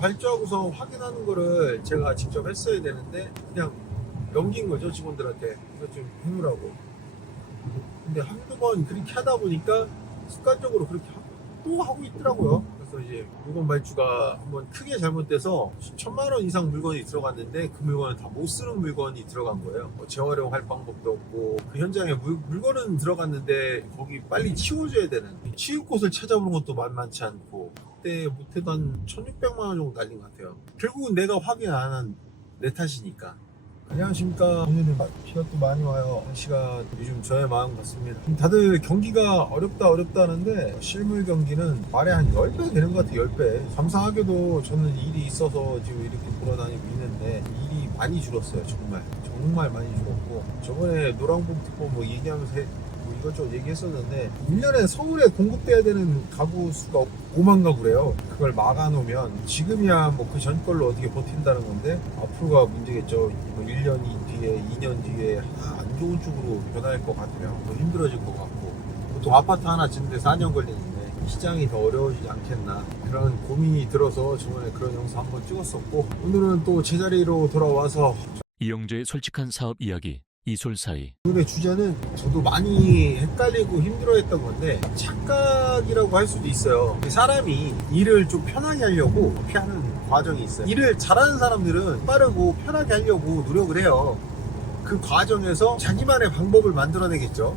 발주하고서 확인하는 거를 제가 직접 했어야 되는데 그냥 넘긴 거죠 직원들한테. 이거 좀 해놓으라고. 근데 한두 번 그렇게 하다 보니까 습관적으로 그렇게 하- 또 하고 있더라고요. 그래서 이제 물건 발주가 한번 크게 잘못돼서 천만 원 이상 물건이 들어갔는데 그 물건은 다 못 쓰는 물건이 들어간 거예요. 뭐 재활용할 방법도 없고 그 현장에 물, 물건은 들어갔는데 거기 빨리 치워줘야 되는 치울 곳을 찾아보는 것도 만만치 않고 그 때 못해던 1600만 원 정도 날린 것 같아요. 결국은 내가 확인 안 한 내 탓이니까. 안녕하십니까. 오늘은 비가 또 많이 와요. 날씨가 요즘 저의 마음 같습니다. 다들 경기가 어렵다 어렵다 하는데 실물 경기는 말에 한 10배 되는 것 같아요 10배. 감사하게도 저는 일이 있어서 지금 이렇게 돌아다니고 있는데 일이 많이 줄었어요 정말. 정말 많이 줄었고. 저번에 노랑봉 특보 뭐 얘기하면서 해- 뭐 이것저것 얘기했었는데 1년에 서울에 공급돼야 되는 가구 수가 5만 가구래요. 그걸 막아놓으면 지금이야 뭐 그 전 걸로 어떻게 버틴다는 건데 앞으로가 문제겠죠. 뭐 1년이 뒤에 2년 뒤에 아, 안 좋은 쪽으로 변할 것 같아요 더 힘들어질 것 같고. 보통 아파트 하나 짓는데 4년 걸리는데 시장이 더 어려워지지 않겠나 그런 고민이 들어서 저번에 그런 영상 한번 찍었었고 오늘은 또 제자리로 돌아와서 이영재의 솔직한 사업 이야기 이솔사이 오늘의 주제는 저도 많이 헷갈리고 힘들어했던 건데 착각이라고 할 수도 있어요. 사람이 일을 좀 편하게 하려고 피하는 과정이 있어요. 일을 잘하는 사람들은 빠르고 편하게 하려고 노력을 해요. 그 과정에서 자기만의 방법을 만들어내겠죠.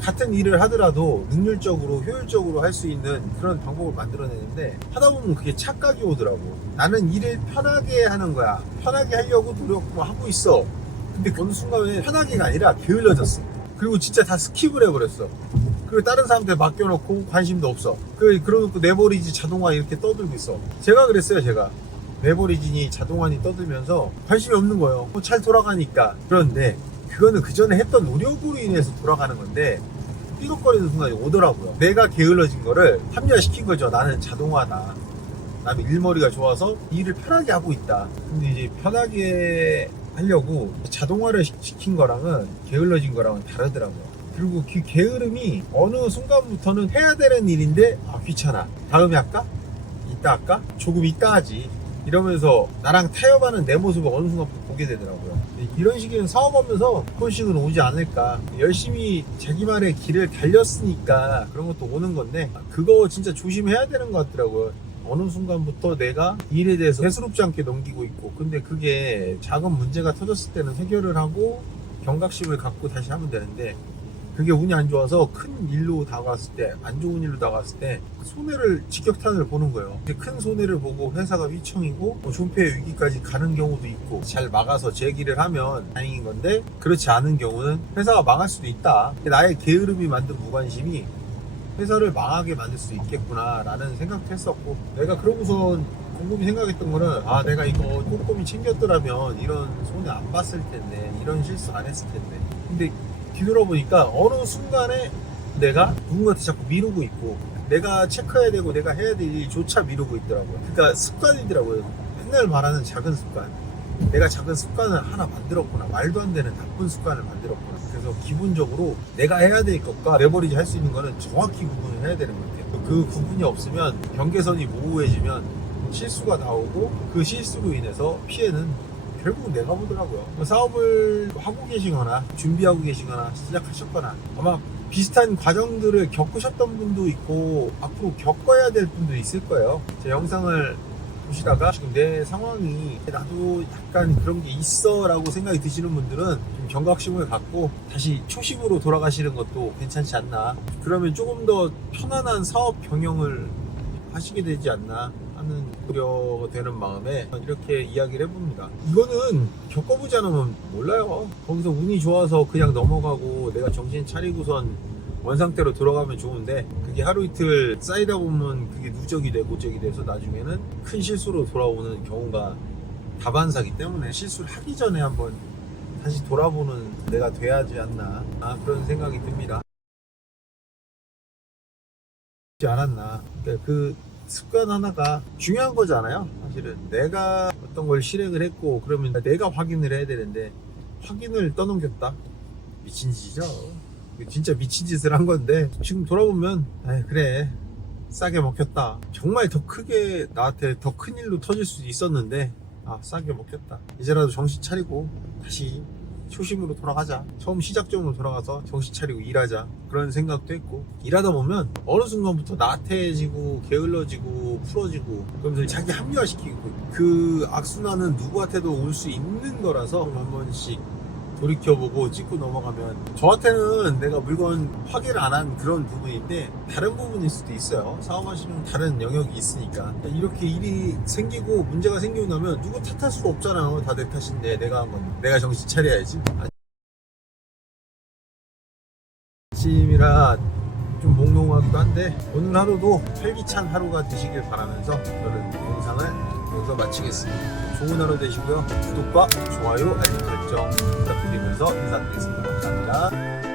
같은 일을 하더라도 능률적으로 효율적으로 할 수 있는 그런 방법을 만들어내는데 하다 보면 그게 착각이 오더라고. 나는 일을 편하게 하는 거야. 편하게 하려고 노력 하고 하고 있어. 근데 어느 순간에 편하게가 아니라 게을러졌어. 그리고 진짜 다 스킵을 해버렸어. 그리고 다른 사람한테 맡겨놓고 관심도 없어. 그, 그러놓고 내버리지 자동화 이렇게 떠들고 있어. 제가 그랬어요, 제가. 메모리진이 자동화니 떠들면서 관심이 없는 거예요. 뭐잘 돌아가니까. 그런데 그거는 그 전에 했던 노력으로 인해서 돌아가는 건데 삐걱거리는 순간이 오더라고요. 내가 게을러진 거를 합리화시킨 거죠. 나는 자동화다. 나는 일머리가 좋아서 일을 편하게 하고 있다. 근데 이제 편하게 하려고 자동화를 시- 시킨 거랑은 게을러진 거랑은 다르더라고요. 그리고 그 게으름이 어느 순간부터는 해야 되는 일인데 아 귀찮아. 다음에 할까? 이따 할까? 조금 이따 하지. 이러면서 나랑 타협하는 내 모습을 어느 순간부터 보게 되더라고요. 이런 식의 사업하면서 그런 식은 오지 않을까. 열심히 자기만의 길을 달렸으니까 그런 것도 오는 건데 그거 진짜 조심해야 되는 것 같더라고요. 어느 순간부터 내가 일에 대해서 대수롭지 않게 넘기고 있고 근데 그게 작은 문제가 터졌을 때는 해결을 하고 경각심을 갖고 다시 하면 되는데 그게 운이 안 좋아서 큰 일로 다가왔을 때 안 좋은 일로 다가왔을 때 손해를 직격탄을 보는 거예요. 큰 손해를 보고 회사가 휘청이고 뭐 존폐 위기까지 가는 경우도 있고 잘 막아서 재기를 하면 다행인 건데 그렇지 않은 경우는 회사가 망할 수도 있다. 나의 게으름이 만든 무관심이 회사를 망하게 만들 수 있겠구나 라는 생각도 했었고 내가 그러고선 곰곰이 생각했던 거는 아 내가 이거 꼼꼼히 챙겼더라면 이런 손해 안 봤을 텐데 이런 실수 안 했을 텐데. 근데 뒤돌아보니까 어느 순간에 내가 누군가한테 자꾸 미루고 있고 내가 체크해야 되고 내가 해야 될 일조차 미루고 있더라고요. 그러니까 습관이더라고요. 맨날 말하는 작은 습관 내가 작은 습관을 하나 만들었구나. 말도 안 되는 나쁜 습관을 만들었구나. 그래서 기본적으로 내가 해야 될 것과 레버리지 할 수 있는 거는 정확히 구분을 해야 되는 것 같아요. 그 구분이 없으면 경계선이 모호해지면 실수가 나오고 그 실수로 인해서 피해는 결국은 내가 보더라고요. 뭐 사업을 하고 계시거나 준비하고 계시거나 시작하셨거나 아마 비슷한 과정들을 겪으셨던 분도 있고 앞으로 겪어야 될 분도 있을 거예요. 제 영상을 보시다가 지금 내 상황이 나도 약간 그런 게 있어 라고 생각이 드시는 분들은 좀 경각심을 갖고 다시 초심으로 돌아가시는 것도 괜찮지 않나. 그러면 조금 더 편안한 사업 병영을 하시게 되지 않나 하는 우려되는 마음에 이렇게 이야기를 해봅니다. 이거는 겪어보지 않으면 몰라요. 거기서 운이 좋아서 그냥 넘어가고 내가 정신 차리고선 원상태로 돌아가면 좋은데 그게 하루 이틀 쌓이다 보면 그게 누적이 되고 누적이 돼서 나중에는 큰 실수로 돌아오는 경우가 다반사기 때문에 실수를 하기 전에 한번 다시 돌아보는 내가 돼야지 않나 아, 그런 생각이 듭니다. 지 않았나. 그러니까 그 습관 하나가 중요한 거잖아요 사실은. 내가 어떤 걸 실행을 했고 그러면 내가 확인을 해야 되는데 확인을 떠넘겼다? 미친 짓이죠 진짜 미친 짓을 한 건데 지금 돌아보면 아 그래 싸게 먹혔다. 정말 더 크게 나한테 더 큰 일로 터질 수도 있었는데 아 싸게 먹혔다. 이제라도 정신 차리고 다시 초심으로 돌아가자. 처음 시작점으로 돌아가서 정신 차리고 일하자. 그런 생각도 했고 일하다 보면 어느 순간부터 나태해지고 게을러지고 풀어지고 그러면서 자기 합리화시키고 그 악순환은 누구한테도 올 수 있는 거라서 한 번씩 돌이켜보고 찍고 넘어가면 저한테는 내가 물건 확인을 안 한 그런 부분인데 다른 부분일 수도 있어요. 사업하시는 다른 영역이 있으니까. 이렇게 일이 생기고 문제가 생기고 나면 누구 탓할 수가 없잖아요. 다 내 탓인데 내가 한 건데. 내가 정신 차려야지. 아침이라 좀 몽롱하기도 한데 오늘 하루도 활기찬 하루가 되시길 바라면서 저는 영상을 여기서 마치겠습니다. 좋은 하루 되시고요. 구독과 좋아요, 알림 설정 인사드리겠습니다. 감사합니다.